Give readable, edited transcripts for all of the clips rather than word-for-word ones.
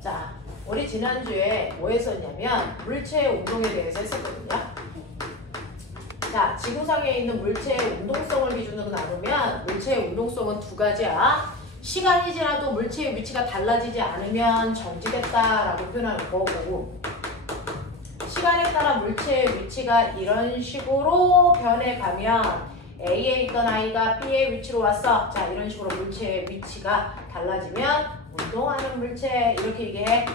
자, 우리 지난주에 뭐 했었냐면 물체의 운동에 대해서 했었거든요. 자, 지구상에 있는 물체의 운동성을 기준으로 나누면 물체의 운동성은 두 가지야. 시간이 지나도 물체의 위치가 달라지지 않으면 정지됐다라고 표현하는 거고, 시간에 따라 물체의 위치가 이런 식으로 변해가면 A에 있던 I가 B의 위치로 왔어. 자, 이런 식으로 물체의 위치가 달라지면 운동하는 물체 이렇게 얘기해.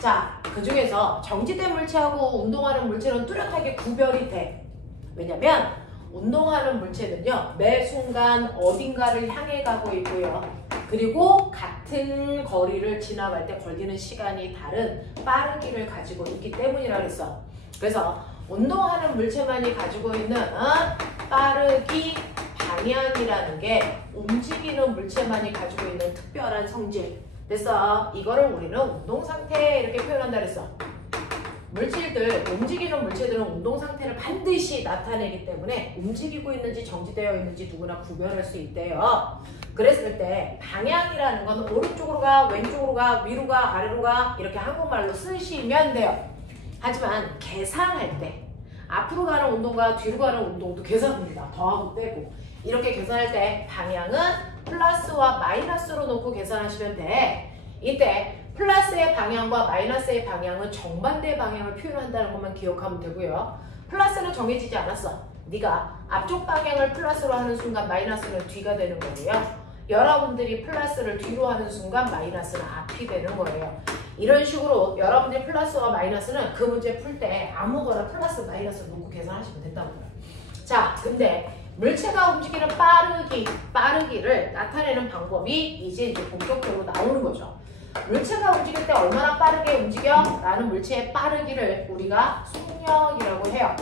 자, 그 중에서 정지된 물체하고 운동하는 물체는 뚜렷하게 구별이 돼. 왜냐면 운동하는 물체는요, 매 순간 어딘가를 향해 가고 있고요. 그리고 같은 거리를 지나갈 때 걸리는 시간이 다른 빠르기를 가지고 있기 때문이라 그랬어. 그래서 운동하는 물체만이 가지고 있는 빠르기, 방향이라는 게 움직이는 물체만이 가지고 있는 특별한 성질. 그래서 이거를 우리는 운동 상태 이렇게 표현한다 그랬어. 물질들, 움직이는 물체들은 운동 상태를 반드시 나타내기 때문에 움직이고 있는지 정지되어 있는지 누구나 구별할 수 있대요. 그랬을 때 방향이라는 건 오른쪽으로 가, 왼쪽으로 가, 위로 가, 아래로 가 이렇게 한국말로 쓰시면 돼요. 하지만 계산할 때 앞으로 가는 운동과 뒤로 가는 운동도 계산합니다. 더하고 빼고. 이렇게 계산할 때 방향은 플러스와 마이너스로 놓고 계산하시면 돼. 이때 플러스의 방향과 마이너스의 방향은 정반대 방향을 표현한다는 것만 기억하면 되고요. 플러스는 정해지지 않았어. 네가 앞쪽 방향을 플러스로 하는 순간 마이너스는 뒤가 되는 거고요. 여러분들이 플러스를 뒤로 하는 순간 마이너스는 앞이 되는 거예요. 이런 식으로 여러분들이 플러스와 마이너스는 그 문제 풀 때 아무거나 플러스 마이너스 놓고 계산하시면 된다고 해요. 자, 근데 물체가 움직이는 빠르기를 나타내는 방법이 이제 본격적으로 나오는 거죠. 물체가 움직일 때 얼마나 빠르게 움직여? 라는 물체의 빠르기를 우리가 속력이라고 해요.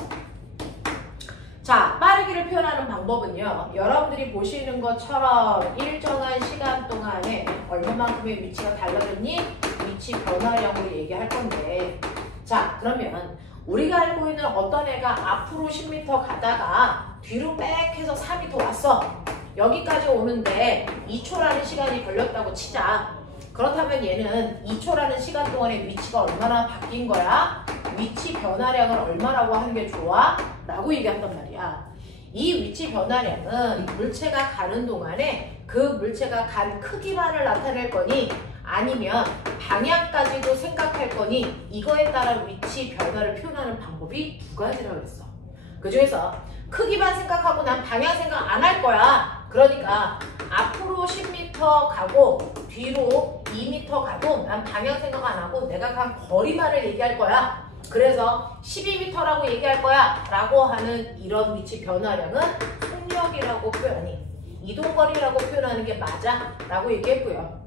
자, 빠르기를 표현하는 방법은요, 여러분들이 보시는 것처럼 일정한 시간 동안에 얼마만큼의 위치가 달라졌니? 위치 변화량으로 얘기할 건데, 자, 그러면 우리가 알고 있는 어떤 애가 앞으로 10m 가다가 뒤로 빽 해서 4m 왔어. 여기까지 오는데 2초라는 시간이 걸렸다고 치자. 그렇다면 얘는 2초라는 시간 동안의 위치가 얼마나 바뀐 거야? 위치 변화량을 얼마라고 하는 게 좋아? 라고 얘기한단 말이야. 이 위치 변화량은 물체가 가는 동안에 그 물체가 간 크기만을 나타낼 거니 아니면 방향까지도 생각할 거니 이거에 따라 위치 변화를 표현하는 방법이 두 가지라고 했어. 그 중에서 크기만 생각하고 난 방향 생각 안 할 거야. 그러니까 앞으로 10m 가고 뒤로 2m 가도 난 방향 생각 안 하고 내가 간 거리만을 얘기할 거야. 그래서 12m라고 얘기할 거야 라고 하는 이런 위치 변화량은 속력이라고 표현이, 이동거리라고 표현하는 게 맞아 라고 얘기했고요.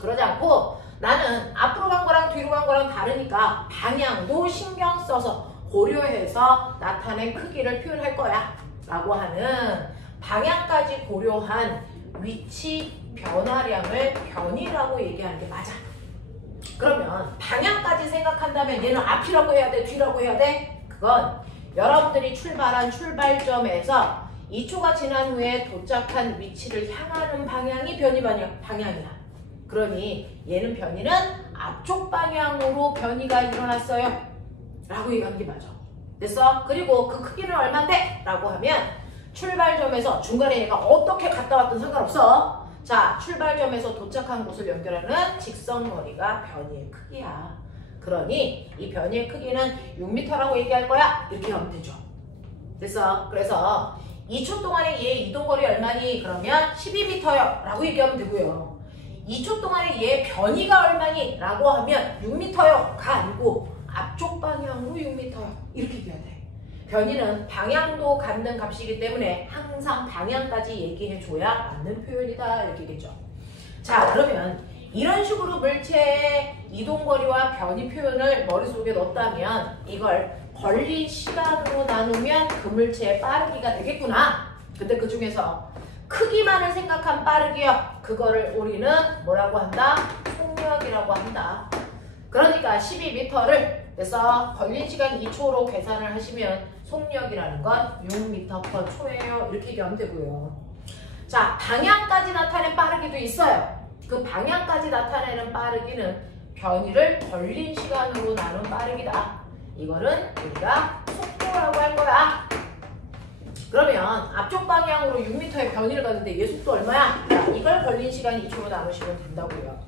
그러지 않고 나는 앞으로 간 거랑 뒤로 간 거랑 다르니까 방향도 신경 써서 고려해서 나타낸 크기를 표현할 거야 라고 하는 방향까지 고려한 위치 변화량을 변이라고 얘기하는 게 맞아. 그러면 방향까지 생각한다면 얘는 앞이라고 해야 돼? 뒤라고 해야 돼? 그건 여러분들이 출발한 출발점에서 2초가 지난 후에 도착한 위치를 향하는 방향이 변이 방향이야. 그러니 얘는 변이는 앞쪽 방향으로 변이가 일어났어요 라고 얘기하는 게 맞아. 됐어? 그리고 그 크기는 얼만데? 라고 하면 출발점에서 중간에 얘가 어떻게 갔다 왔든 상관없어. 자, 출발점에서 도착한 곳을 연결하는 직선거리가 변이의 크기야. 그러니 이 변이의 크기는 6m라고 얘기할 거야. 이렇게 하면 되죠. 됐어? 그래서 2초 동안에 얘 이동거리 얼마니? 그러면 12m요 라고 얘기하면 되고요. 2초 동안에 얘 변이가 얼마니? 라고 하면 6m요 가 아니고 앞쪽 방향으로 6m요 이렇게 얘기해야 돼. 변이는 방향도 갖는 값이기 때문에 항상 방향까지 얘기해줘야 맞는 표현이다 이렇게 얘기했죠. 자, 그러면 이런 식으로 물체의 이동거리와 변이 표현을 머릿속에 넣었다면 이걸 걸린 시간으로 나누면 그 물체의 빠르기가 되겠구나. 근데 그 중에서 크기만을 생각한 빠르기요. 그거를 우리는 뭐라고 한다? 속력이라고 한다. 그러니까 12m를 그래서 걸린 시간 2초로 계산을 하시면 속력이라는 건 6m/초예요. 이렇게 얘기하면 되고요. 자, 방향까지 나타낸 빠르기도 있어요. 그 방향까지 나타내는 빠르기는 변이를 걸린 시간으로 나눈 빠르기다. 이거는 우리가 속도라고 할 거야. 그러면 앞쪽 방향으로 6m의 변이를 가는데 얘 속도 얼마야? 자, 이걸 걸린 시간 2초로 나누시면 된다고요.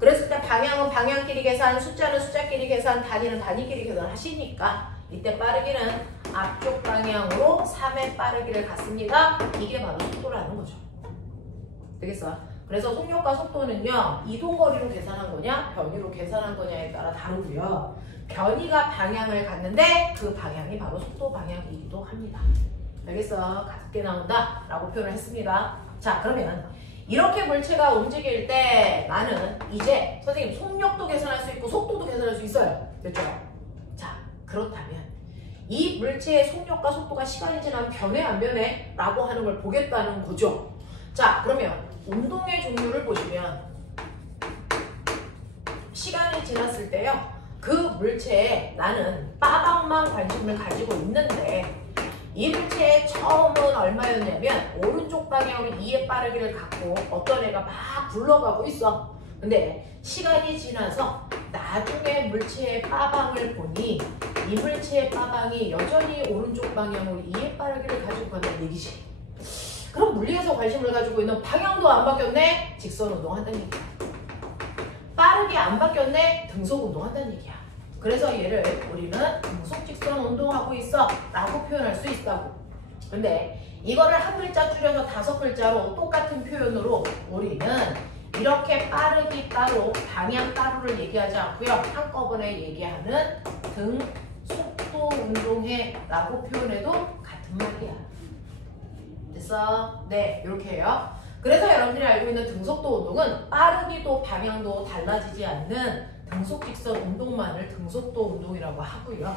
그랬을 때 방향은 방향끼리 계산, 숫자는 숫자끼리 계산, 단위는 단위끼리 계산 하시니까 이때 빠르기는 앞쪽 방향으로 3의 빠르기를 갖습니다. 이게 바로 속도라는 거죠. 되겠어? 그래서 속력과 속도는요, 이동거리로 계산한 거냐, 변이로 계산한 거냐에 따라 다르고요. 변이가 방향을 갖는데 그 방향이 바로 속도 방향이기도 합니다. 알겠어? 같게 나온다 라고 표현을 했습니다. 자, 그러면 이렇게 물체가 움직일 때 나는 이제 선생님 속력도 계산할 수 있고 속도도 계산할 수 있어요. 됐죠? 자, 그렇다면 이 물체의 속력과 속도가 시간이 지나면 변해 안 변해? 라고 하는 걸 보겠다는 거죠. 자, 그러면 운동의 종류를 보시면 시간이 지났을 때요, 그 물체에 나는 빠방만 관심을 가지고 있는데 이 물체의 처음은 얼마였냐면 오른쪽 방향으로 2의 빠르기를 갖고 어떤 애가 막 굴러가고 있어. 근데 시간이 지나서 나중에 물체의 빠방을 보니 이 물체의 빠방이 여전히 오른쪽 방향으로 2의 빠르기를 가지고 간다는 얘기지. 그럼 물리에서 관심을 가지고 있는 방향도 안 바뀌었네? 직선 운동한다는 얘기야. 빠르게 안 바뀌었네? 등속 운동한다는 얘기야. 그래서 얘를 우리는 등속 직선 운동하고 있어 라고 표현할 수 있다고. 근데 이거를 한 글자 줄여서 5글자로 똑같은 표현으로 우리는 이렇게 빠르기 따로 방향 따로를 얘기하지 않고요, 한꺼번에 얘기하는 등속도 운동해 라고 표현해도 같은 말이야. 됐어? 네, 이렇게 해요. 그래서 여러분들이 알고 있는 등속도 운동은 빠르기도 방향도 달라지지 않는 등속 직선 운동만을 등속도 운동이라고 하고요.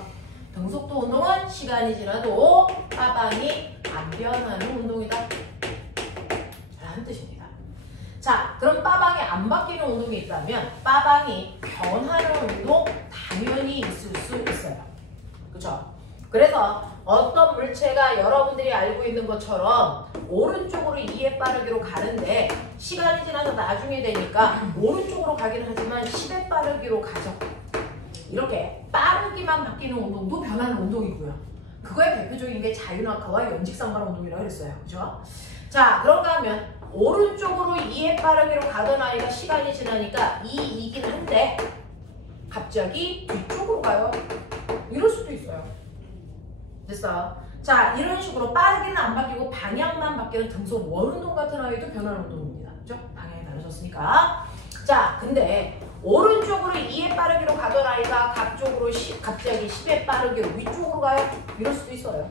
등속도 운동은 시간이 지나도 빠방이 안 변하는 운동이다 라는 뜻입니다. 자, 그럼 빠방이 안 바뀌는 운동이 있다면 빠방이 변하는 운동 당연히 있을 수 있어요. 그쵸? 그래서 어떤 물체가 여러분들이 알고 있는 것처럼 오른쪽으로 2의 빠르기로 가는데 시간이 지나서 나중에 되니까 오른쪽으로 가긴 하지만 10의 빠르기로 가죠. 이렇게 빠르기만 바뀌는 운동도 변하는 운동이고요. 그거의 대표적인 게 자유낙하와 연직상관 운동이라고 그랬어요. 그죠? 자, 그런가 하면 오른쪽으로 2의 빠르기로 가던 아이가 시간이 지나니까 2이긴 한데 갑자기 뒤쪽으로 가요. 이럴 수도 있어요. 됐어? 자, 이런 식으로 빠르기는 안 바뀌고 방향만 바뀌는 등속 원운동 같은 아이도 변하는 운동입니다. 그죠? 방향이 달라졌으니까. 자, 근데 오른쪽으로 2의 빠르기로 가던 아이가 갑자기 10의 빠르기로 위쪽으로 가요? 이럴 수도 있어요.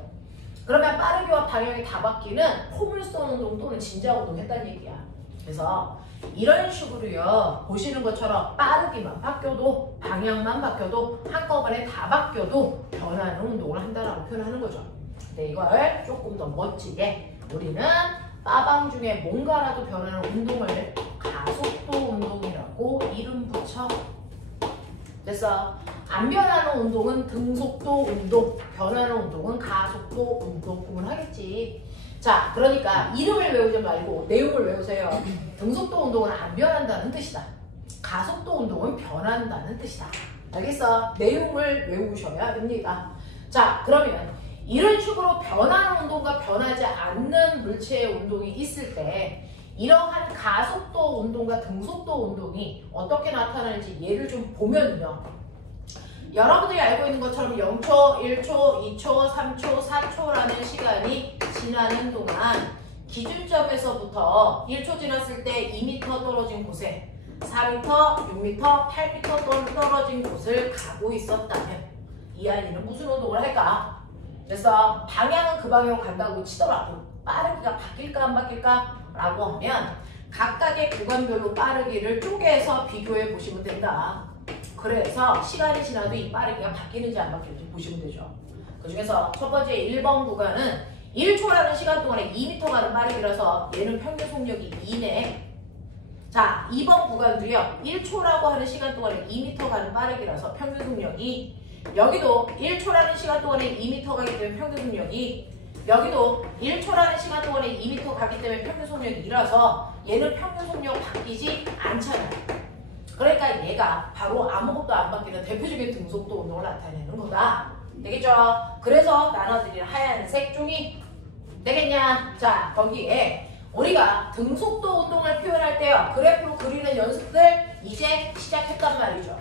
그러면 빠르기와 방향이 다 바뀌는 포물선 운동 또는 진자 운동 했다는 얘기야. 그래서 이런 식으로요, 보시는 것처럼 빠르기만 바뀌어도 방향만 바뀌어도 한꺼번에 다 바뀌어도 변하는 운동을 한다라고 표현하는 거죠. 근데 이걸 조금 더 멋지게 우리는 빠방 중에 뭔가라도 변하는 운동을 가속도 운동이라고 이름 붙여. 됐어? 안 변하는 운동은 등속도 운동, 변하는 운동은 가속도 운동 구분하겠지. 자, 그러니까 이름을 외우지 말고 내용을 외우세요. 등속도 운동은 안 변한다는 뜻이다. 가속도 운동은 변한다는 뜻이다. 알겠어? 내용을 외우셔야 됩니다. 자, 그러면 이런 식으로 변하는 운동과 변하지 않는 물체의 운동이 있을 때 이러한 가속도 운동과 등속도 운동이 어떻게 나타나는지 예를 좀 보면요. 여러분들이 알고 있는 것처럼 0초, 1초, 2초, 3초, 4초라는 시간이 지나는 동안 기준점에서부터 1초 지났을 때 2m 떨어진 곳에 4m, 6m, 8m 떨어진 곳을 가고 있었다면 이 아이는 무슨 운동을 할까? 그래서 방향은 그 방향으로 간다고 치더라도 빠르기가 바뀔까 안 바뀔까? 라고 하면 각각의 구간별로 빠르기를 쪼개서 비교해 보시면 된다. 그래서 시간이 지나도 이 빠르기가 바뀌는지 안 바뀌는지 보시면 되죠. 그 중에서 첫 번째 1번 구간은 1초라는 시간 동안에 2m 가는 빠르기라서 얘는 평균 속력이 2네. 자, 2번 구간도요. 1초라고 하는 시간 동안에 2m 가는 빠르기라서 평균 속력이, 여기도 1초라는 시간 동안에 2m 가기 때문에 평균 속력이, 여기도 1초라는 시간 동안에 2m 가기 때문에 평균 속력이 2라서 얘는 평균 속력 바뀌지 않잖아요. 그러니까 얘가 바로 아무것도 안 바뀌는 대표적인 등속도 운동을 나타내는 거다. 되겠죠? 그래서 나눠드린 하얀색 종이 되겠냐? 자, 거기에 우리가 등속도 운동을 표현할 때요. 그래프로 그리는 연습들 이제 시작했단 말이죠.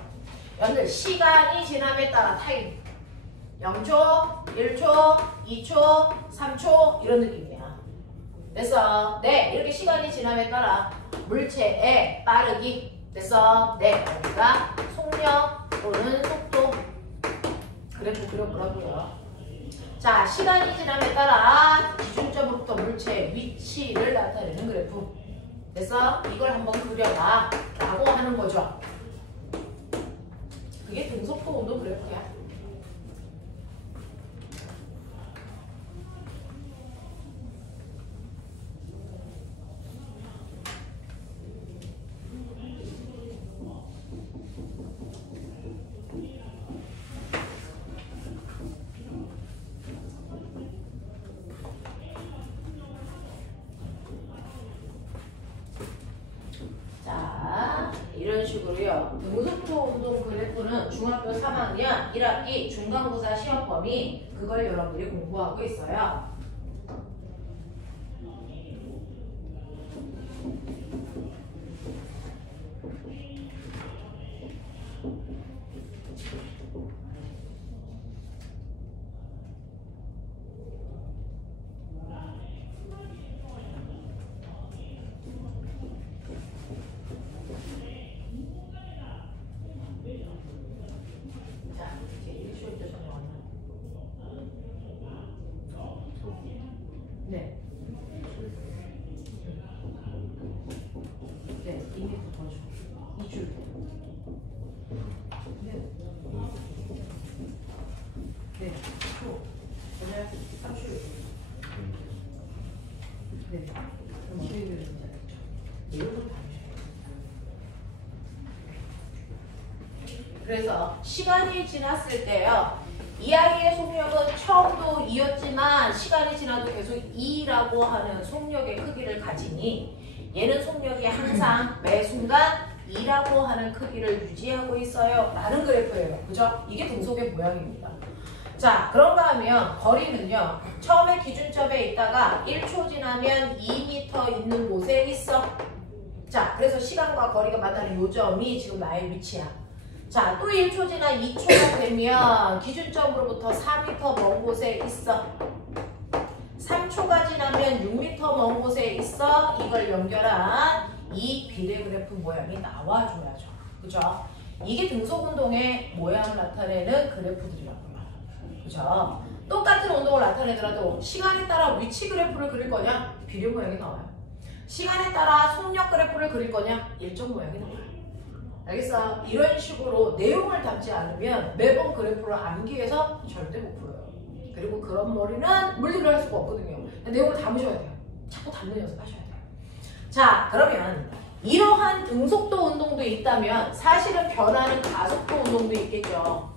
여러분들 시간이 지남에 따라 타임 0초, 1초, 2초, 3초 이런 느낌이야. 됐어? 네, 이렇게 시간이 지남에 따라 물체의 빠르기 됐어? 네, 여기가 속력 또는 속도 그래프 그려보라고요. 자, 시간이 지남에 따라 기준점으로부터 물체의 위치를 나타내는 그래프 됐어? 이걸 한번 그려라 라고 하는 거죠. 그게 등속도 운동 그래프야. 이런 식으로요. 등속도 운동 그래프는 중학교 3학년 1학기 중간고사 시험 범위 그걸 여러분들이 공부하고 있어요. 네. 네, 2m 더 줘. 2줄. 네. 네, 초. 그다음에 3줄. 네. 그럼 기회를 이걸로 그래서 시간이 지났을 때요. 이야기의 속력은 처음도 2였지만 시간이 지나도 계속 2라고 하는 속력의 크기를 가지니 얘는 속력이 항상 매 순간 2라고 하는 크기를 유지하고 있어요 라는 그래프예요. 그죠? 이게 등속의 모양입니다. 자, 그런가 하면 거리는요. 처음에 기준점에 있다가 1초 지나면 2m 있는 곳에 있어. 자, 그래서 시간과 거리가 만나는 요점이 지금 나의 위치야. 자, 또 1초 지나 2초가 되면 기준점으로부터 4m 먼 곳에 있어. 3초가 지나면 6m 먼 곳에 있어. 이걸 연결한 이 비례 그래프 모양이 나와줘야죠. 그죠? 이게 등속운동의 모양을 나타내는 그래프들이라고요. 그죠? 똑같은 운동을 나타내더라도 시간에 따라 위치 그래프를 그릴 거냐? 비례 모양이 나와요. 시간에 따라 속력 그래프를 그릴 거냐? 일정 모양이 나와요. 알겠어? 이런 식으로 내용을 담지 않으면 매번 그래프를 암기해서 절대 못 풀어요. 그리고 그런 머리는 물리를 할 수가 없거든요. 내용을 담으셔야 돼요. 자꾸 담는 연습하셔야 돼요. 자, 그러면 이러한 등속도 운동도 있다면 사실은 변하는 가속도 운동도 있겠죠.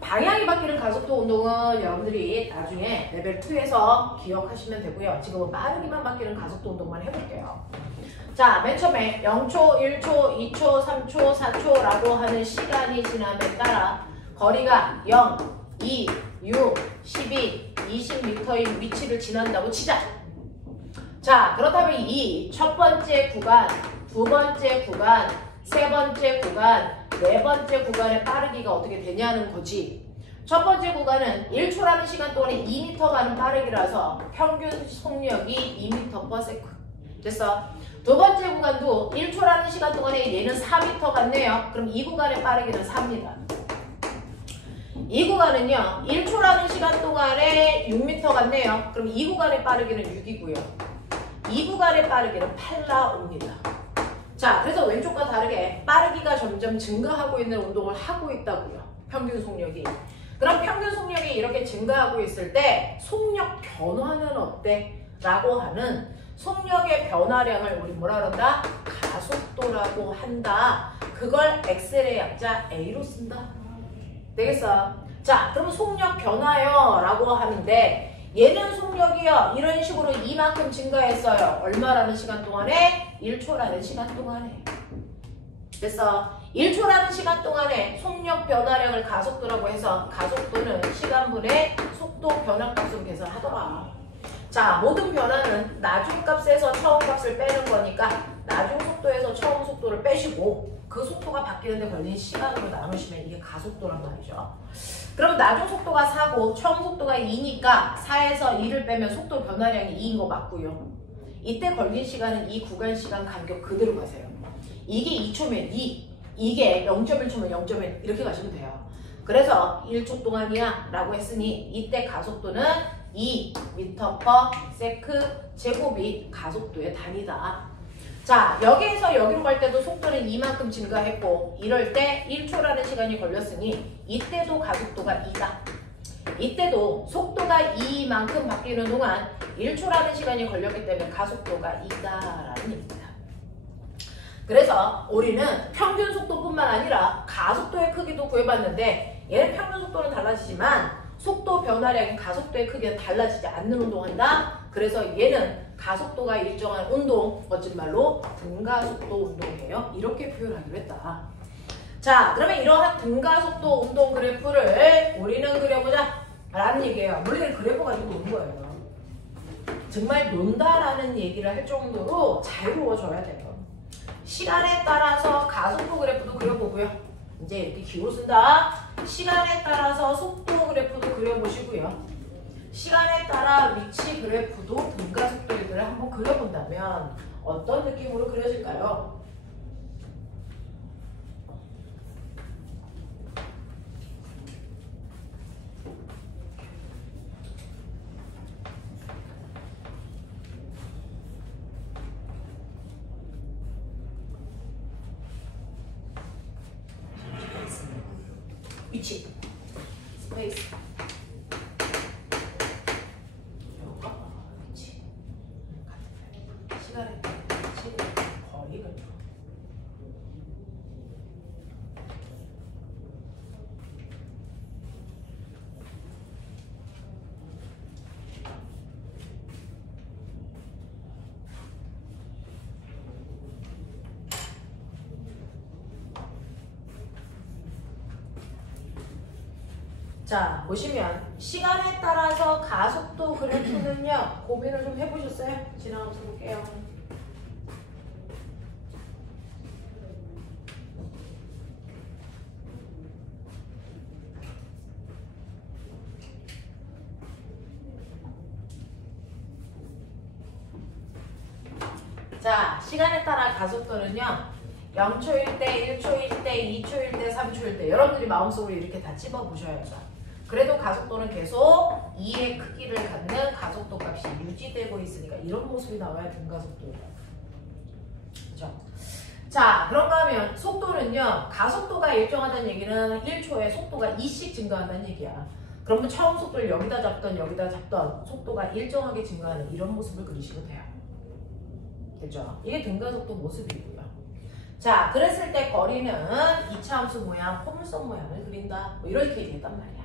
방향이 바뀌는 가속도 운동은 여러분들이 나중에 레벨 2에서 기억하시면 되고요. 지금은 빠르기만 바뀌는 가속도 운동만 해볼게요. 자, 맨 처음에 0초, 1초, 2초, 3초, 4초라고 하는 시간이 지남에 따라 거리가 0, 2, 6, 12, 20m인 위치를 지난다고 치자. 자, 그렇다면 이 첫 번째 구간, 두 번째 구간, 세 번째 구간, 네 번째 구간의 빠르기가 어떻게 되냐는 거지. 첫 번째 구간은 1초라는 시간 동안에 2m 가는 빠르기라서 평균 속력이 2m/s. 됐어? 두 번째 구간도 1초라는 시간 동안에 얘는 4m 갔네요. 그럼 이 구간의 빠르기는 4입니다. 이 구간은요. 1초라는 시간 동안에 6m 갔네요. 그럼 이 구간의 빠르기는 6이고요. 이 구간의 빠르기는 8라5입니다. 자, 그래서 왼쪽과 다르게 빠르기가 점점 증가하고 있는 운동을 하고 있다고요. 평균 속력이. 그럼 평균 속력이 이렇게 증가하고 있을 때 속력 변화는 어때? 라고 하는 속력의 변화량을 우리 뭐라 그런다? 가속도라고 한다. 그걸 엑셀의 약자 A로 쓴다. 되겠어? 자, 그럼 속력 변화요 라고 하는데 얘는 속력이요. 이런 식으로 이만큼 증가했어요. 얼마라는 시간 동안에? 1초라는 시간 동안에. 그래서 1초라는 시간 동안에 속력 변화량을 가속도라고 해서 가속도는 시간분의 속도 변화값으로 계산하더라. 자, 모든 변화는 나중값에서 처음값을 빼는 거니까 나중 속도에서 처음 속도를 빼시고 그 속도가 바뀌는데 걸린 시간으로 나누시면 이게 가속도란 말이죠. 그럼 나중 속도가 4고 처음 속도가 2니까 4에서 2를 빼면 속도 변화량이 2인 거 맞고요. 이때 걸린 시간은 이 구간 시간 간격 그대로 가세요. 이게 2초면 2, 이게 0.1초면 0.1 이렇게 가시면 돼요. 그래서 1초 동안이야 라고 했으니 이때 가속도는 2m/s 제곱이 가속도의 단위다. 자, 여기에서 여기로 갈 때도 속도는 이만큼 증가했고 이럴 때 1초라는 시간이 걸렸으니 이때도 가속도가 2다. 이때도 속도가 이만큼 바뀌는 동안 1초라는 시간이 걸렸기 때문에 가속도가 2다라는 얘기입니다. 그래서 우리는 평균 속도뿐만 아니라 가속도의 크기도 구해봤는데 얘는 평균 속도는 달라지지만 속도 변화량인 가속도의 크기는 달라지지 않는 운동한다. 그래서 얘는 가속도가 일정한 운동, 거짓말로 등가속도 운동이에요. 이렇게 표현하기로 했다. 자, 그러면 이러한 등가속도 운동 그래프를 우리는 그려보자 라는 얘기예요. 물리는 그래프 가지고 노는 거예요. 정말 논다라는 얘기를 할 정도로 자유로워져야 돼요. 시간에 따라서 가속도 그래프도 그려보고요. 이제 이렇게 기호 쓴다. 시간에 따라서 속도 그래프도 그려보시고요. 시간에 따라 위치 그래프도 등가속도들을 한번 그려본다면 어떤 느낌으로 그려질까요? 위치, 스페이스, 위치, 시간에 위치, 거리를. 자, 보시면 시간에 따라서 가속도 그래프는요. 고민을 좀 해보셨어요? 지나가면서 볼게요. 자, 시간에 따라 가속도는요. 0초일 때, 1초일 때, 2초일 때, 3초일 때 여러분들이 마음속으로 이렇게 다 찝어보셔야죠. 그래도 가속도는 계속 2의 크기를 갖는 가속도 값이 유지되고 있으니까 이런 모습이 나와야 등가속도예요. 그죠? 자, 그런가 하면 속도는요. 가속도가 일정하다는 얘기는 1초에 속도가 2씩 증가한다는 얘기야. 그러면 처음 속도를 여기다 잡던 여기다 잡던 속도가 일정하게 증가하는 이런 모습을 그리시면 돼요. 그죠? 이게 등가속도 모습이고요. 자, 그랬을 때 거리는 이차함수 모양, 포물선 모양을 그린다. 뭐 이렇게 얘기했단 말이야.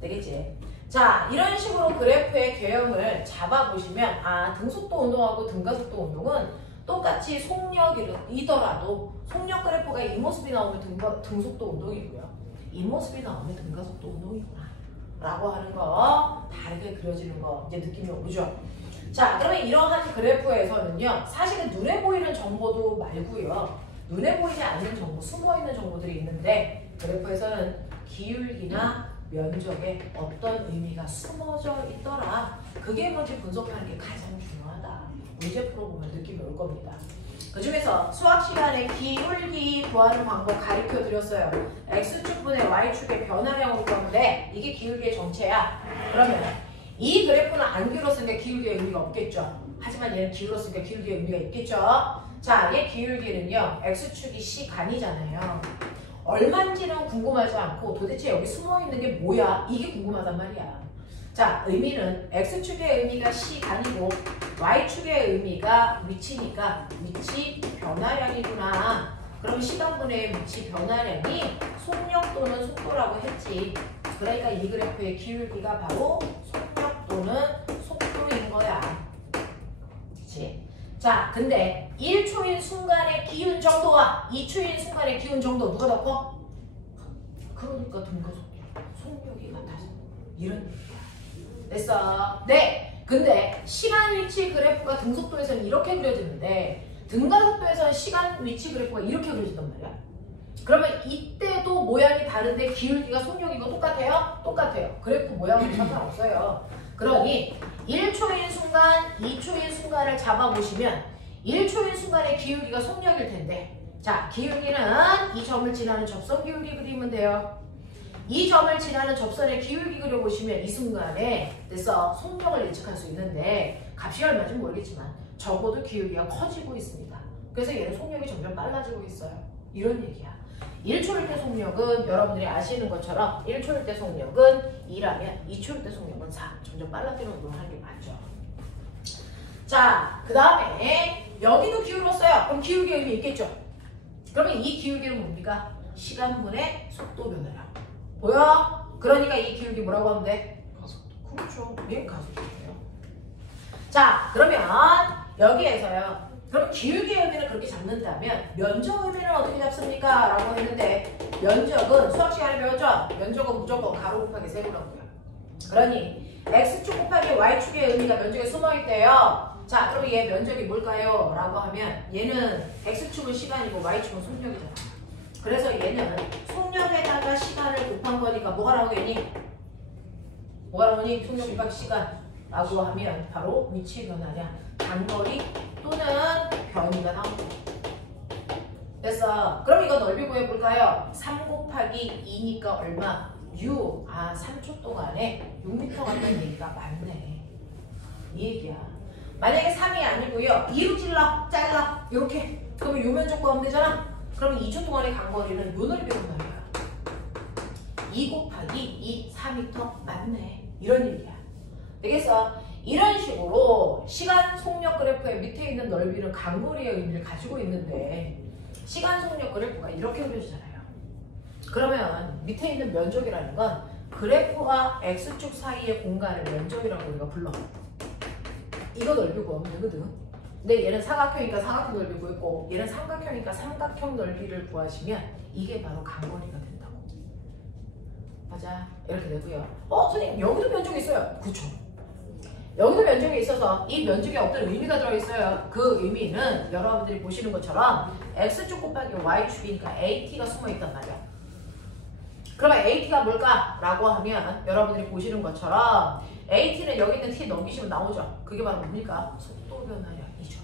되겠지? 자, 이런 식으로 그래프의 개형을 잡아보시면 아, 등속도 운동하고 등가속도 운동은 똑같이 속력이더라도 속력 그래프가 이 모습이 나오면 등속도 운동이고요. 이 모습이 나오면 등가속도 운동이구나 라고 하는 거 다르게 그려지는 거 이제 느낌이 오죠? 자, 그러면 이러한 그래프에서는요. 사실은 눈에 보이는 정보도 말고요. 눈에 보이지 않는 정보, 숨어있는 정보들이 있는데 그래프에서는 기울기나 면적에 어떤 의미가 숨어져 있더라. 그게 뭔지 분석하는 게 가장 중요하다. 문제 풀어보면 느낌이 올 겁니다. 그 중에서 수학 시간에 기울기 구하는 방법 가르쳐 드렸어요. X축분의 Y축의 변화량으로 구하는데 이게 기울기의 정체야. 그러면 이 그래프는 안 기울었으니까 기울기의 의미가 없겠죠. 하지만 얘는 기울었으니까 기울기의 의미가 있겠죠. 자, 얘 기울기는요. X축이 시간이잖아요. 얼마인지는 궁금하지 않고 도대체 여기 숨어있는 게 뭐야? 이게 궁금하단 말이야. 자, 의미는 X축의 의미가 시간이고 Y축의 의미가 위치니까 위치 변화량이구나. 그럼 시간분의 위치 변화량이 속력 또는 속도라고 했지. 그러니까 이 그래프의 기울기가 바로 속력 또는 속도는 속도인 거야. 그치? 자, 근데 1초인 순간의 기운 정도와 2초인 순간의 기운 정도 누가 더 커? 그러니까 등가속도, 속력이 같아서 이런 얘기야. 됐어? 네. 근데 시간 위치 그래프가 등속도에서는 이렇게 그려지는데 등가속도에서는 시간 위치 그래프가 이렇게 그려진단 말이야. 그러면 이때도 모양이 다른데 기울기가 속력이고 똑같아요? 똑같아요. 그래프 모양은 상관없어요. 그러니 1초인 순간, 2초인 순간을 잡아보시면 1초인 순간의 기울기가 속력일 텐데 자, 기울기는 이 점을 지나는 접선 기울기 그리면 돼요. 이 점을 지나는 접선의 기울기 그려보시면 이 순간에 됐어 속력을 예측할 수 있는데 값이 얼마인지 모르겠지만 적어도 기울기가 커지고 있습니다. 그래서 얘는 속력이 점점 빨라지고 있어요. 이런 얘기야. 1초일 때 속력은 여러분들이 아시는 것처럼 1초일 때 속력은 2라면 2초일 때 속력은 4. 점점 빨라지는 운동을 하는 게 맞죠. 자, 그 다음에 여기도 기울었어요. 그럼 기울기 의미 있겠죠? 그러면 이 기울기는 뭡니까? 시간분의 속도 변화량. 보여? 그러니까 이 기울기 뭐라고 하면 돼? 가속도. 그렇죠. 얘 가속도예요. 자, 그러면 여기에서요. 그럼 기울기의 의미는 그렇게 잡는다면 면적 의미는 어떻게 잡습니까? 라고 했는데 면적은 수학 시간에 배웠죠? 면적은 무조건 가로 곱하기 세로라고요. 그러니 x축 곱하기 y축의 의미가 면적에 숨어있대요. 자, 그럼 얘 면적이 뭘까요? 라고 하면 얘는 x축은 시간이고 y축은 속력이잖아. 그래서 얘는 속력에다가 시간을 곱한 거니까 뭐가 나오겠니? 뭐가 나오니? 속력 곱하기 시간 라고 하면 바로 위치 변화량, 단거리 또는 변이가 나옵니다. 됐어. 그럼 이거 넓이 구해볼까요? 3 곱하기 2니까 얼마? 6. 아, 3초 동안에 6m 간다는 얘기가 맞네. 이 얘기야. 만약에 3이 아니고요. 2로 잘라. 이렇게. 그러면 요 면적 구하면 되잖아. 그러면 2초 동안의 간거리는 요 넓이란 말이야. 2 곱하기 2, 4m 맞네. 이런 얘기야. 되겠어? 이런 식으로 시간 속력 그래프의 밑에 있는 넓이는 간거리의 의미를 가지고 있는데 시간 속력 그래프가 이렇게 그려지잖아요. 그러면 밑에 있는 면적이라는 건 그래프와 x축 사이의 공간을 면적이라고 우리가 불러. 이거 넓이 구하면 되거든. 근데 얘는 사각형이니까 사각형 넓이 구했고 얘는 삼각형이니까 삼각형 넓이를 구하시면 이게 바로 간거리가 된다고. 맞아. 이렇게 되고요. 선생님 여기도 면적이 있어요. 그쵸. 여기도 면적이 있어서 이 면적에 어떤 의미가 들어있어요. 그 의미는 여러분들이 보시는 것처럼 x축 곱하기 y축이니까 at가 숨어있단 말이야. 그러면 at가 뭘까? 라고 하면 여러분들이 보시는 것처럼 at는 여기 있는 t 넘기시면 나오죠. 그게 바로 뭡니까? 속도 변화량이죠.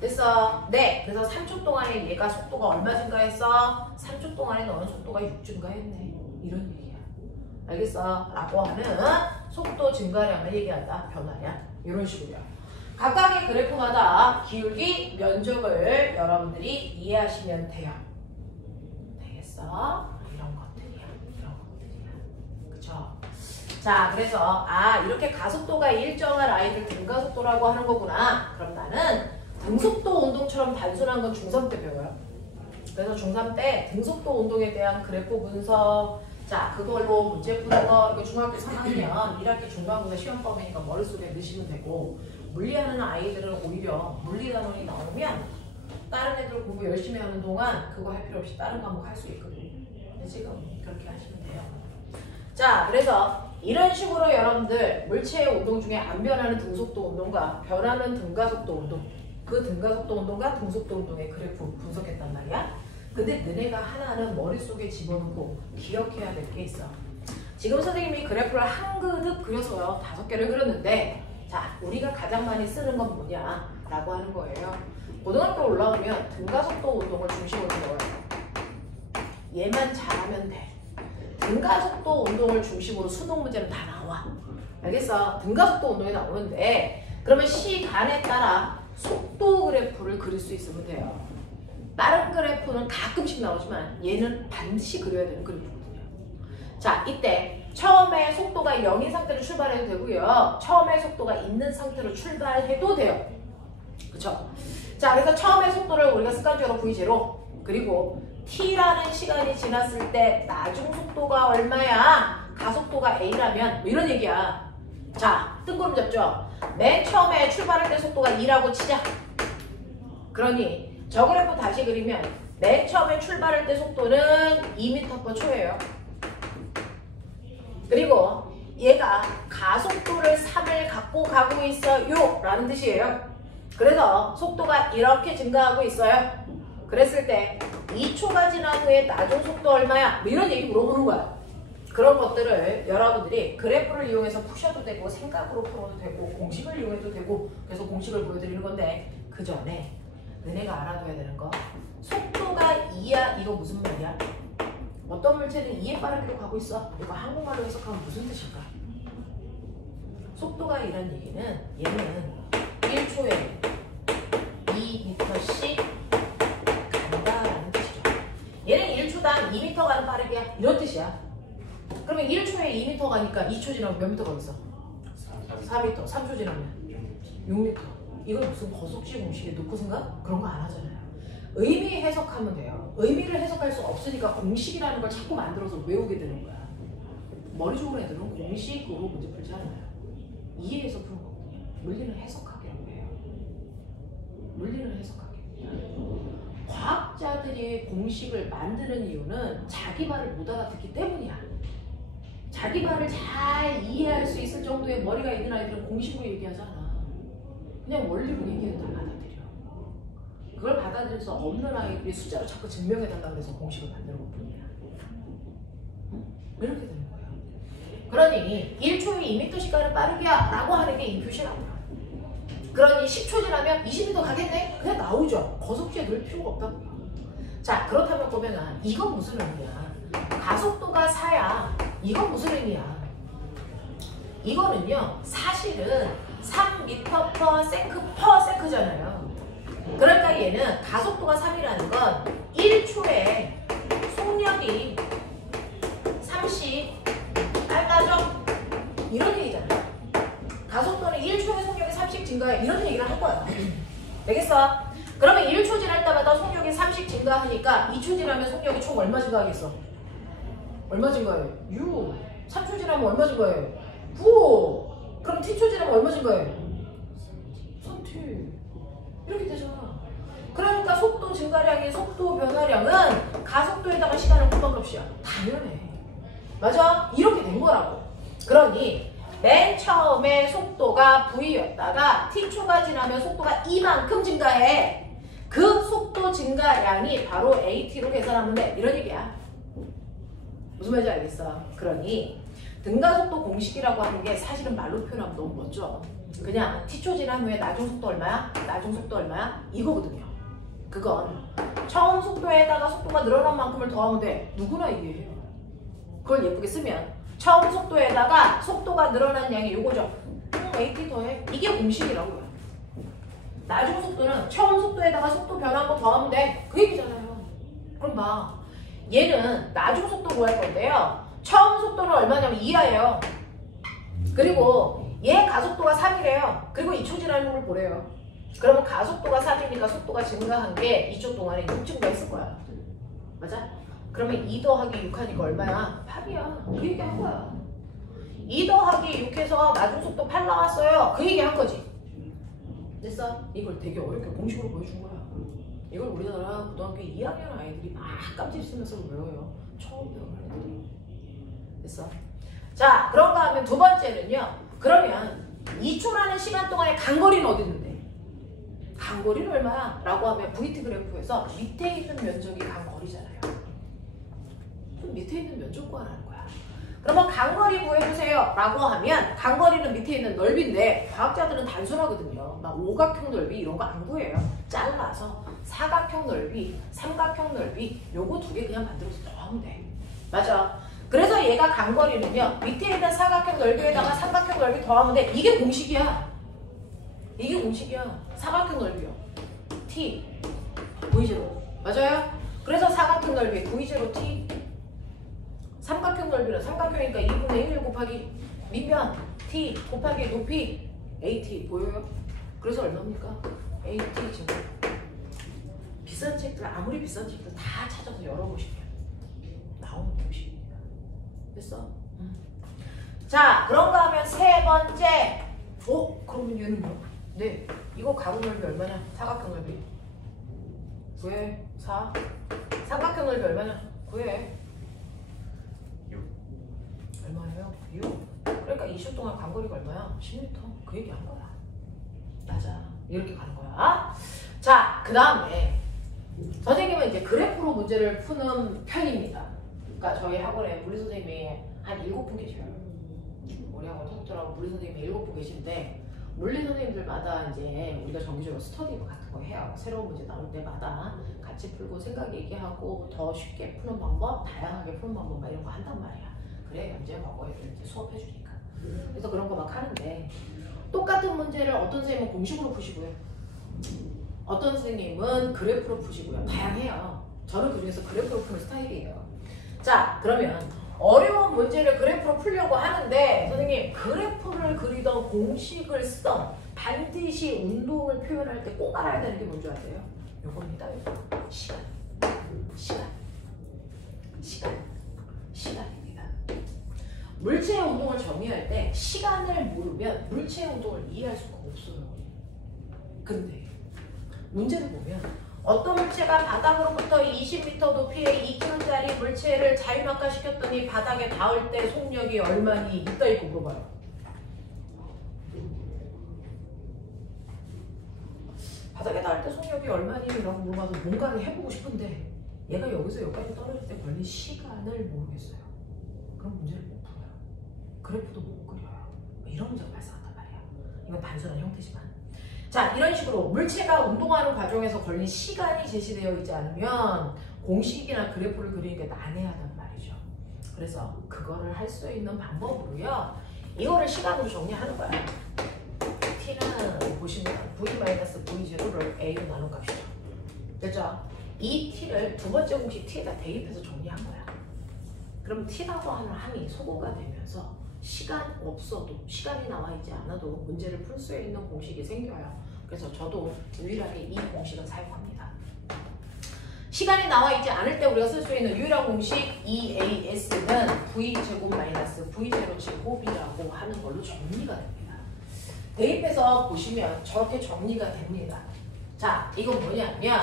됐어? 네. 그래서 3초 동안에 얘가 속도가 얼마 증가했어? 3초 동안에 너는 속도가 6 증가했네. 이런 얘기야. 알겠어? 라고 하는 속도 증가량을 얘기한다. 변화량. 이런 식으로요. 각각의 그래프마다 기울기, 면적을 여러분들이 이해하시면 돼요. 되겠어? 이런 것들이야. 그쵸? 자, 그래서 이렇게 가속도가 일정한 아이들 등가속도라고 하는 거구나. 그럼 나는 등속도 운동처럼 단순한 건 중3 때 배워요. 그래서 중3 때 등속도 운동에 대한 그래프 분석, 자, 그걸로 문제 푸는 거, 이거 중학교 3학년 1학기 중간고사 시험범위니까 머릿속에 넣으시면 되고, 물리하는 아이들은 오히려 물리 단원이 나오면 다른 애들 공부 열심히 하는 동안 그거 할 필요 없이 다른 과목 할 수 있거든요. 근데 지금 그렇게 하시면 돼요. 자, 그래서 이런 식으로 여러분들 물체의 운동 중에 안 변하는 등속도 운동과 변하는 등가속도 운동, 그 등가속도 운동과 등속도 운동의 그래프 분석했단 말이야. 근데 너네가 하나는 머릿속에 집어넣고 기억해야 될 게 있어. 지금 선생님이 그래프를 한 그릇 그려서요. 5개를 그렸는데 자, 우리가 가장 많이 쓰는 건 뭐냐 라고 하는 거예요. 고등학교 올라오면 등가속도 운동을 중심으로 배워요. 얘만 잘하면 돼. 등가속도 운동을 중심으로 수능 문제는 다 나와. 알겠어? 등가속도 운동이 나오는데 그러면 시간에 따라 속도 그래프를 그릴 수 있으면 돼요. 다른 그래프는 가끔씩 나오지만 얘는 반드시 그려야 되는 그래프거든요. 자, 이때 처음에 속도가 0인 상태로 출발해도 되고요. 처음에 속도가 있는 상태로 출발해도 돼요. 그쵸? 자, 그래서 처음에 속도를 우리가 습관적으로 V0 그리고 t라는 시간이 지났을 때 나중 속도가 얼마야? 가속도가 a라면 뭐 이런 얘기야. 자, 뜬구름 잡죠? 맨 처음에 출발할 때 속도가 2라고 치자. 그러니 저 그래프 다시 그리면 맨 처음에 출발할 때 속도는 2m/초예요. 그리고 얘가 가속도를 3을 갖고 가고 있어요 라는 뜻이에요. 그래서 속도가 이렇게 증가하고 있어요. 그랬을 때 2초가 지난 후에 나중 속도 얼마야? 뭐 이런 얘기 물어보는 거야. 그런 것들을 여러분들이 그래프를 이용해서 푸셔도 되고 생각으로 풀어도 되고 공식을 이용해도 되고 그래서 공식을 보여드리는 건데 그 전에 너네가 알아둬야 되는 거 속도가 2야 이거 무슨 말이야? 어떤 물체는 2에 빠르게 가고 있어. 이거 한국말로 해석하면 무슨 뜻일까? 속도가 이란 얘기는 얘는 1초에 2m씩 간다라는 뜻이죠. 얘는 1초당 2m 가는 빠르기야. 이런 뜻이야. 그러면 1초에 2m 가니까 2초 지나면 몇 미터 가겠어? 4m. 3초 지나면 6m. 이걸 무슨 거속지 공식에 놓고 생각? 그런 거 안 하잖아요. 의미 해석하면 돼요. 의미를 해석할 수 없으니까 공식이라는 걸 자꾸 만들어서 외우게 되는 거야. 머리 좋은 애들은 공식으로 문제 풀지 않아요. 이해해서 푸는 거거든요. 물리는 해석하기라고 해요. 물리는 해석하기. 과학자들이 공식을 만드는 이유는 자기 말을 못 알아듣기 때문이야. 자기 말을 잘 이해할 수 있을 정도의 머리가 있는 아이들은 공식으로 얘기하잖아. 그냥 원리로 얘기해도 다 받아들여. 그걸 받아들일 수 없는 아이들이 숫자로 자꾸 증명해달라고 해서 공식을 만드는 것 뿐이야. 응? 이렇게 되는 거예요. 그러니 1초에 2m씩 가는 빠르기야 라고 하는 게 이 표시라고요. 그러니 10초 지나면 20m 가겠네? 그냥 나오죠. 거속지에 넣을 필요가 없다고요. 자, 그렇다면 보면은 이건 무슨 의미야? 가속도가 4야. 이건 무슨 의미야? 이거는요, 사실은 3m/s잖아요. 그러니까 얘는 가속도가 3이라는 건 1초에 속력이 30 빨라져? 이런 얘기잖아요. 가속도는 1초에 속력이 30 증가해. 이런 얘기를 할 거야. 되겠어? 그러면 1초 지날 때마다 속력이 30 증가하니까 2초 지나면 속력이 총 얼마 증가하겠어? 얼마 증가해? 6. 3초 지나면 얼마 증가해? 9. 그럼 t초 지나면 얼마 증가해? 3t. 이렇게 되잖아. 그러니까 속도 증가량의 속도 변화량은 가속도에다가 시간을 곱한 값이야. 당연해. 맞아? 이렇게 된 거라고. 그러니 맨 처음에 속도가 v였다가 t초가 지나면 속도가 이만큼 증가해. 그 속도 증가량이 바로 at로 계산하면 돼. 이런 얘기야. 무슨 말인지 알겠어? 그러니 등가속도 공식이라고 하는 게 사실은 말로 표현하면 너무 멋져. 그냥 t초 지난 후에 나중 속도 얼마야? 나중 속도 얼마야? 이거거든요. 그건 처음 속도에다가 속도가 늘어난 만큼을 더하면 돼. 누구나 이해해요. 그걸 예쁘게 쓰면 처음 속도에다가 속도가 늘어난 양이 요거죠. AT 더해. 이게 공식이라고요. 나중 속도는 처음 속도에다가 속도 변한 거 더하면 돼. 그 얘기잖아요. 그럼 봐. 얘는 나중 속도 구할 건데요. 처음 속도는 얼마냐면 2야예요. 그리고 얘 가속도가 3이래요. 그리고 2초 지나는 걸 보래요. 그러면 가속도가 3이니까 속도가 증가한 게 2초 동안에 6 증가했을 거야. 맞아? 그러면 2 더하기 6 하니까 얼마야? 8이야. 그 얘기 한 거야. 2 더하기 6 해서 나중 속도 8 나왔어요. 그 얘기 한 거지. 됐어? 이걸 되게 어렵게 공식으로 보여준 거야. 이걸 우리나라 고등학교 2학년 아이들이 막 깜짝 쓰면서 외워요. 처음 배우는 애들이. 됐어? 자, 그런가 하면 두 번째는요. 그러면 2초라는 시간 동안에 간거리는 어디 있는데? 간거리는 얼마야? 라고 하면 VT 그래프에서 밑에 있는 면적이 간거리잖아요. 그럼 밑에 있는 면적 구하라는 거야. 그러면 간거리 구해주세요 라고 하면 간거리는 밑에 있는 넓이인데 과학자들은 단순하거든요. 막 오각형 넓이 이런 거 안 구해요. 잘라서 사각형 넓이, 삼각형 넓이 요거 두 개 그냥 만들어서 더하면 돼. 맞아. 그래서 얘가 간거리는요. 밑에 있는 사각형 넓이에다가 삼각형 넓이 더하면 돼. 이게 공식이야. 이게 공식이야. 사각형 넓이요. T, V0. 맞아요? 그래서 사각형 넓이 V0 T. 삼각형 넓이는 삼각형이니까 2분의 1 곱하기 밑면 T 곱하기 높이 AT 보여요? 그래서 얼마입니까? AT 제곱. 비싼 책들 아무리 비싼 책들 다 찾아서 열어보시면 나오는 공식입니다. 됐어? 자, 그런가 하면 세 번째. 그러면 얘는 뭐? 네, 이거 가로 넓이 얼마냐? 사각형 넓이. 구해. 4. 삼각형 넓이 얼마냐? 구해. 6. 얼마예요? 6. 그러니까 2초 동안 간거리가 얼마야? 10m. 그 얘기 한 거야. 맞아. 이렇게 가는 거야. 자, 그 다음에 선생님은 이제 그래프로 문제를 푸는 편입니다. 그러니까 저희 학원에 물리 선생님이 한 7분 계셔요. 우리 학원 토토라고 물리 선생님이 7분 계신데 물리 선생님들마다 이제 우리가 정기적으로 스터디부 같은 거 해요. 새로운 문제 나올 때마다 같이 풀고 생각 얘기하고 더 쉽게 푸는 방법, 다양하게 푸는 방법 막 이런 거 한단 말이야. 그래 연재 과거 애들 이제 수업해 주니까. 그래서 그런 거 막 하는데 똑같은 문제를 어떤 선생님은 공식으로 푸시고요. 어떤 선생님은 그래프로 푸시고요. 다양해요. 저는 그중에서 그래프로 푸는 스타일이에요. 자, 그러면 어려운 문제를 그래프로 풀려고 하는데 선생님 그래프를 그리던 공식을 쓰던 반드시 운동을 표현할 때 꼭 알아야 되는 게 뭔지 아세요? 요겁니다. 시간입니다. 물체의 운동을 정의할 때 시간을 모르면 물체의 운동을 이해할 수가 없어요. 근데 문제를 보면 어떤 물체가 바닥으로부터 20m 높이의 2kg짜리 물체를 자유낙하시켰더니 바닥에 닿을 때 속력이 얼마니 있다 있고 물어봐요. 바닥에 닿을 때 속력이 얼마니? 라고 물어봐서 뭔가를 해보고 싶은데 얘가 여기서 여기까지 떨어질 때 걸린 시간을 모르겠어요. 그럼 문제를 못 풀어요. 그래프도 못 그려요. 이런 문제가 발생한단 말이야. 이건 단순한 형태지만. 자, 이런 식으로 물체가 운동하는 과정에서 걸린 시간이 제시되어 있지 않으면 공식이나 그래프를 그리니까 난해하단 말이죠. 그래서 그거를 할 수 있는 방법으로요. 이거를 시간으로 정리하는 거야. t는 보시면 v-v0를 a로 나눈 값이죠. 됐죠? 이 t를 두 번째 공식 t에다 대입해서 정리한 거야. 그럼 t라고 하는 항이 소거가 되면서 시간 없어도, 시간이 나와 있지 않아도 문제를 풀 수 있는 공식이 생겨요. 그래서 저도 유일하게 이 공식을 사용합니다. 시간이 나와 있지 않을 때 우리가 쓸 수 있는 유일한 공식 EAS는 V제곱 마이너스 V0 제곱이라고 하는 걸로 정리가 됩니다. 대입해서 보시면 저렇게 정리가 됩니다. 자, 이건 뭐냐면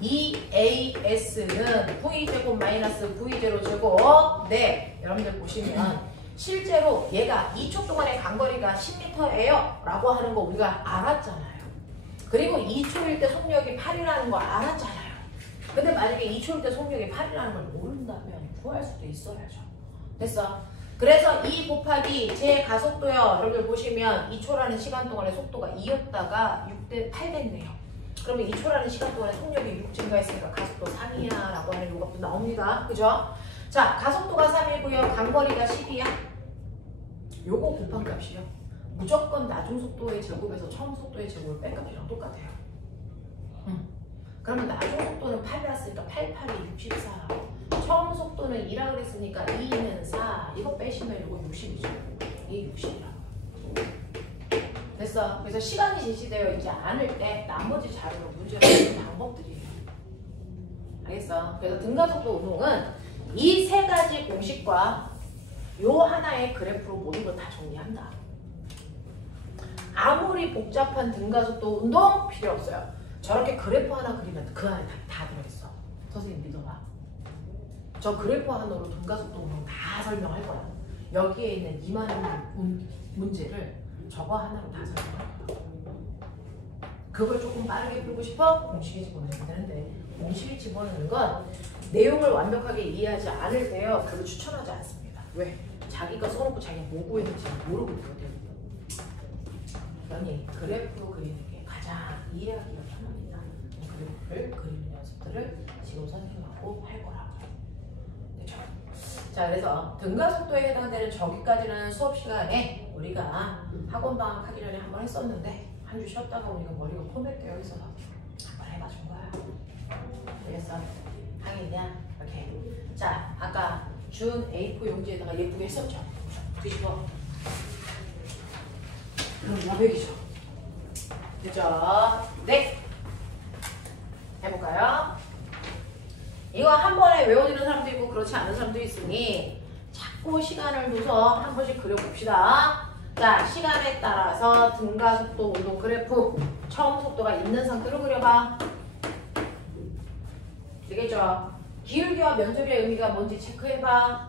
EAS는 V제곱 마이너스 V0 제곱. 네, 여러분들 보시면 실제로 얘가 2초 동안의 간거리가 10m예요 라고 하는 거 우리가 알았잖아요. 그리고 2초일 때 속력이 8이라는 거 알았잖아요. 근데 만약에 2초일 때 속력이 8이라는 걸 모른다면 구할 수도 있어야죠. 됐어? 그래서 2 곱하기 제 가속도요. 여러분들 보시면 2초라는 시간 동안의 속도가 2였다가 6대 8 됐네요. 그러면 2초라는 시간 동안에 속력이 6 증가했으니까 가속도 3이야 라고 하는 요값도 나옵니다. 그죠? 자, 가속도가 3이고요. 간거리가 10이야. 요거 곱한 값이요. 무조건 나중 속도의 제곱에서 처음 속도의 제곱을 뺀 값이랑 똑같아요. 그러면 나중 속도는 8이었으니까 8, 8이 64. 처음 속도는 2라 그랬으니까 2는 4. 이거 빼시면 이거 60이죠. 이게 60이라고. 됐어. 그래서 시간이 제시되어 있지 않을 때 나머지 자료로 문제를 푸는 방법들이에요. 알겠어? 그래서 등가속도 운동은 이 세 가지 공식과 요 하나의 그래프로 모든 걸 다 정리한다. 아무리 복잡한 등가속도 운동 필요 없어요. 저렇게 그래프 하나 그리면 그 안에 다 들어있어. 선생님 믿어봐. 저 그래프 하나로 등가속도 운동 다 설명할 거야. 여기에 있는 이만한 문제를 저거 하나로 다 설명할 거야. 그걸 조금 빠르게 풀고 싶어? 공식에 집어넣으면 되는데 공식에 집어넣는 건 내용을 완벽하게 이해하지 않을 때요. 별로 추천하지 않습니다. 왜? 자기가 써놓고 자기가 뭐 구했는지 모르고 있거든. 그러니 그래프로 그리는 게 가장 이해하기가 편합니다. 그래프를 그리는 연습들을 지금 선생님하고 할 거라고요. 됐죠? 자, 그래서 등가속도에 해당되는 저기까지는 수업 시간에 우리가 학원 방학하기 전에 한번 했었는데 한 주 쉬었다가 우리가 머리가 포맷되어 있어서 한번 해봐준 거야. 알겠어? 항이냐? 이렇게. 자, 아까 준 A4 용지에다가 예쁘게 했었죠? 뒤집어. 그럼 500이죠. 됐죠? 네. 해볼까요? 이거 한 번에 외워지는 사람도 있고 그렇지 않은 사람도 있으니 자꾸 그 시간을 둬서 한 번씩 그려봅시다. 자, 시간에 따라서 등가 속도 운동 그래프 처음 속도가 있는 상태로 그려봐. 되겠죠? 기울기와 면적의 의미가 뭔지 체크해봐.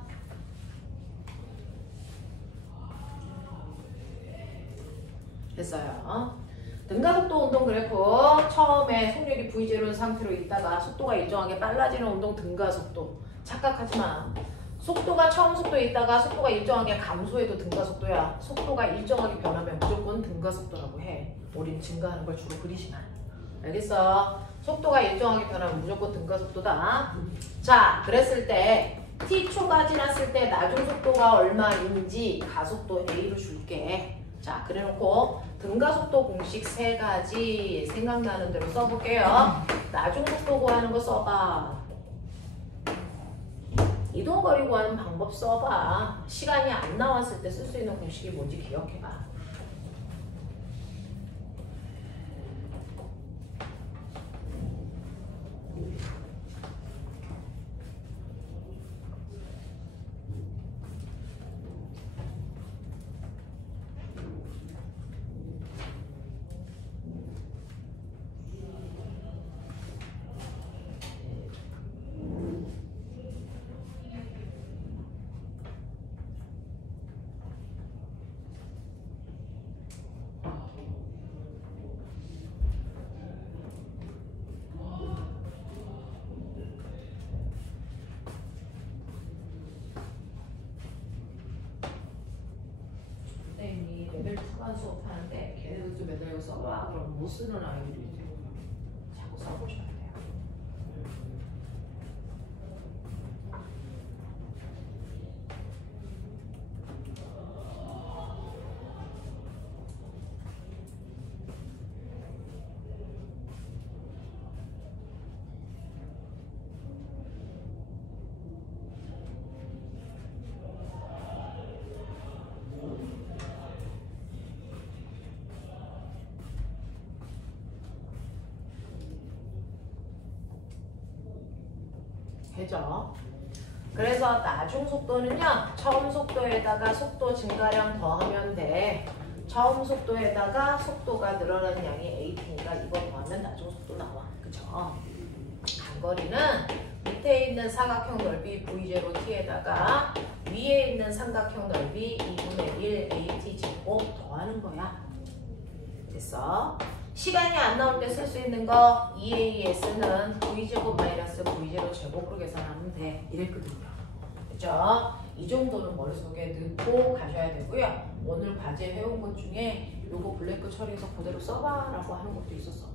됐어요. 등가속도 운동 그래프 처음에 속력이 V0 상태로 있다가 속도가 일정하게 빨라지는 운동 등가속도. 착각하지 마. 속도가 처음 속도에 있다가 속도가 일정하게 감소해도 등가속도야. 속도가 일정하게 변하면 무조건 등가속도라고 해. 우린 증가하는 걸 주로 그리지 마. 알겠어? 속도가 일정하게 변하면 무조건 등가속도다. 자, 그랬을 때 t초가 지났을 때 나중 속도가 얼마인지 가속도 A로 줄게. 자, 그래놓고 등가속도 공식 3가지 생각나는 대로 써볼게요. 나중 속도 구하는 거 써봐. 이동거리 구하는 방법 써봐. 시간이 안 나왔을 때 쓸 수 있는 공식이 뭔지 기억해봐. 선생님이 레벨 2반 수업하는데 걔네들도 맨날 이거 써봐. 그럼 못 쓰는 아이들이 있어요. 자꾸 써보셔야 돼요. 되죠? 그래서 나중 속도는요, 처음 속도에다가 속도 증가량 더하면 돼. 처음 속도에다가 속도가 늘어나는 양이 AT니까 이거 더하면 나중 속도 나와. 그쵸? 간거리는 밑에 있는 사각형 넓이 V0T에다가 위에 있는 삼각형 넓이 2분의 1 AT 제곱 더하는 거야. 됐어? 시간이 안 나올 때 쓸 수 있는 거 EAS는 V제곱 마이너스 V0 제곱으로 계산하면 돼. 이랬거든요. 그죠? 이 정도는 머릿속에 넣고 가셔야 되고요. 오늘 과제 해온 것 중에 요거 블랭크 처리해서 그대로 써봐 라고 하는 것도 있었어.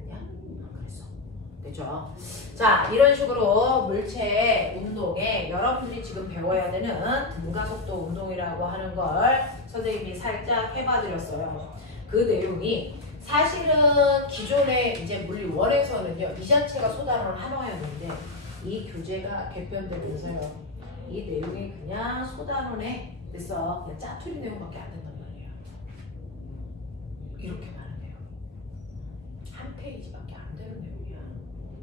아니야? 안 그랬어. 되죠? 자, 이런 식으로 물체 운동에 여러분들이 지금 배워야 되는 등가속도 운동이라고 하는 걸 선생님이 살짝 해봐드렸어요. 그 내용이 사실은 기존의 이제 물리 1에서는요, 이 자체가 소단원 하나였는데 이 교재가 개편되면서요, 이 내용이 그냥 소단원에 그래서 그냥 짜투리 내용밖에 안 된단 말이에요. 이렇게 많은 내용. 한 페이지밖에 안 되는 내용이야.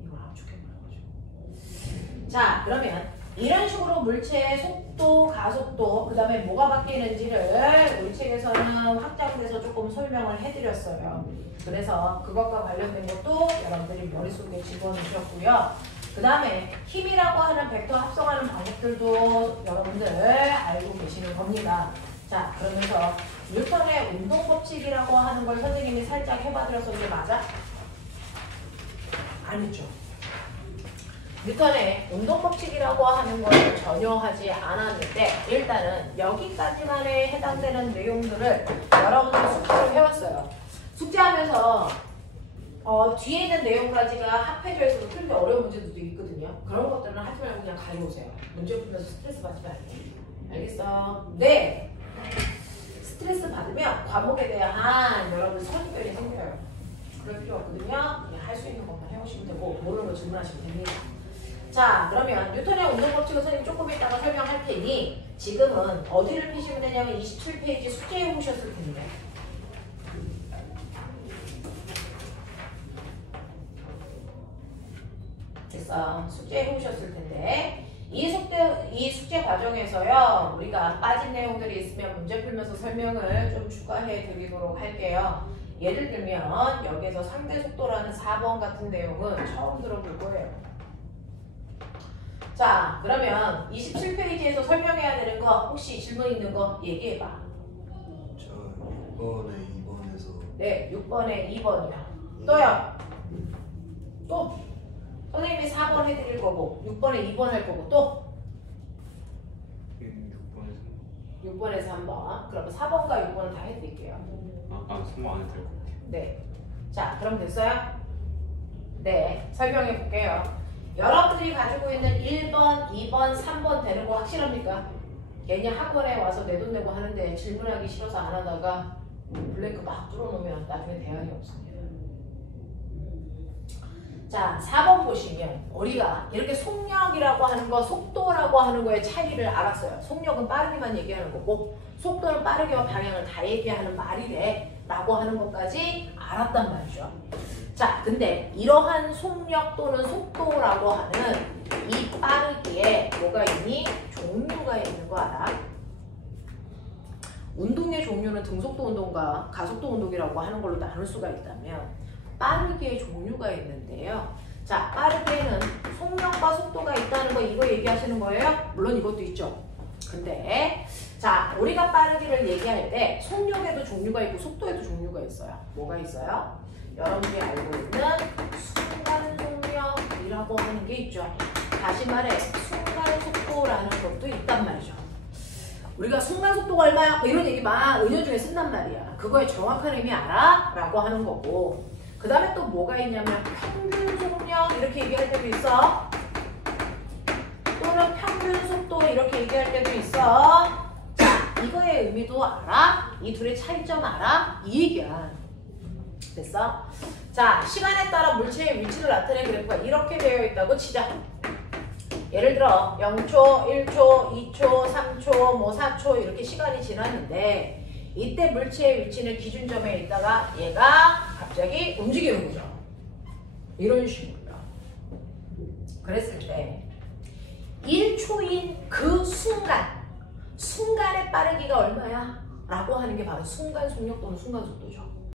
이걸 압축해버려가지고. 자, 그러면 이런 식으로 물체의 속도, 가속도, 그 다음에 뭐가 바뀌는지를 우리 책에서는 확장돼서 조금 설명을 해드렸어요. 그래서 그것과 관련된 것도 여러분들이 머릿속에 집어넣으셨고요. 그 다음에 힘이라고 하는 벡터 합성하는 방법들도 여러분들 알고 계시는 겁니다. 자, 그러면서 뉴턴의 운동법칙이라고 하는 걸 선생님이 살짝 해봐드렸었는데 맞아? 아니죠. 뉴턴의 운동법칙이라고 하는 걸 전혀 하지 않았는데 일단은 여기까지만에 해당되는 내용들을 여러분들 숙제를 해왔어요. 숙제하면서 뒤에 있는 내용까지가 합해져있어서 풀기 어려운 문제들도 있거든요. 그런 것들은 하지 말고 그냥 가져오세요. 문제 풀면서 스트레스 받지 말고. 알겠어? 네. 스트레스 받으면 과목에 대한 여러분 선입견이 생겨요. 그럴 필요 없거든요. 그냥 할 수 있는 것만 해오시면 되고 모르는 거 질문하시면 됩니다. 자, 그러면 뉴턴의 운동법칙을 선생님 조금 이따가 설명할 테니 지금은 어디를 피시면 되냐면 27페이지 숙제해 보셨을 텐데 됐어. 숙제해 보셨을 텐데 이 숙제 과정에서요, 우리가 빠진 내용들이 있으면 문제 풀면서 설명을 좀 추가해 드리도록 할게요. 예를 들면 여기에서 상대 속도라는 4번 같은 내용은 처음 들어볼 거예요. 자, 그러면 27페이지에서 설명해야 되는 거 혹시 질문 있는 거 얘기해봐. 자, 6번에 2번에서 네, 6번에 2번이요. 또요. 또 선생님이 4번 해드릴 거고 6번에 2번 할 거고 또 6번에서 3번. 그러면 4번과 6번은 다 해드릴게요. 3번 안 해도 될 것 같아요. 네. 자, 그럼 됐어요? 네. 설명해 볼게요. 여러분들이 가지고 있는 1번, 2번, 3번 되는 거 확실합니까? 괜히 학원에 와서 내 돈 내고 하는데 질문하기 싫어서 안 하다가 블랭크 막 뚫어놓으면 나중에 대안이 없습니다. 자, 4번 보시면 우리가 이렇게 속력이라고 하는 거, 속도라고 하는 거의 차이를 알았어요. 속력은 빠르기만 얘기하는 거고 속도는 빠르게와 방향을 다 얘기하는 말이래 라고 하는 것까지 알았단 말이죠. 자, 근데 이러한 속력 또는 속도라고 하는 이 빠르기에 뭐가 있니? 종류가 있는 거 알아? 운동의 종류는 등속도 운동과 가속도 운동이라고 하는 걸로 나눌 수가 있다면 빠르기의 종류가 있는데요. 자, 빠르기에는 속력과 속도가 있다는 거 이거 얘기하시는 거예요? 물론 이것도 있죠. 근데 자, 우리가 빠르기를 얘기할 때 속력에도 종류가 있고 속도에도 종류가 있어요. 뭐가 있어요? 여러분들이 알고 있는 순간 속력이라고 하는 게 있죠. 다시 말해 순간 속도라는 것도 있단 말이죠. 우리가 순간 속도가 얼마야? 뭐 이런 얘기 막 은연중에 쓴단 말이야. 그거의 정확한 의미 알아? 라고 하는 거고 그 다음에 또 뭐가 있냐면 평균 속력 이렇게 얘기할 때도 있어. 또는 평균 속도 이렇게 얘기할 때도 있어. 자, 이거의 의미도 알아? 이 둘의 차이점 알아? 이 얘기야. 됐어? 자, 시간에 따라 물체의 위치를 나타내는 그래프가 이렇게 되어 있다고 치자. 예를 들어 0초, 1초, 2초, 3초, 뭐 4초 이렇게 시간이 지났는데 이때 물체의 위치는 기준점에 있다가 얘가 갑자기 움직이는 거죠. 이런 식으로요. 그랬을 때 1초인 그 순간의 빠르기가 얼마야? 라고 하는 게 바로 순간 속력 또는 순간 속도죠.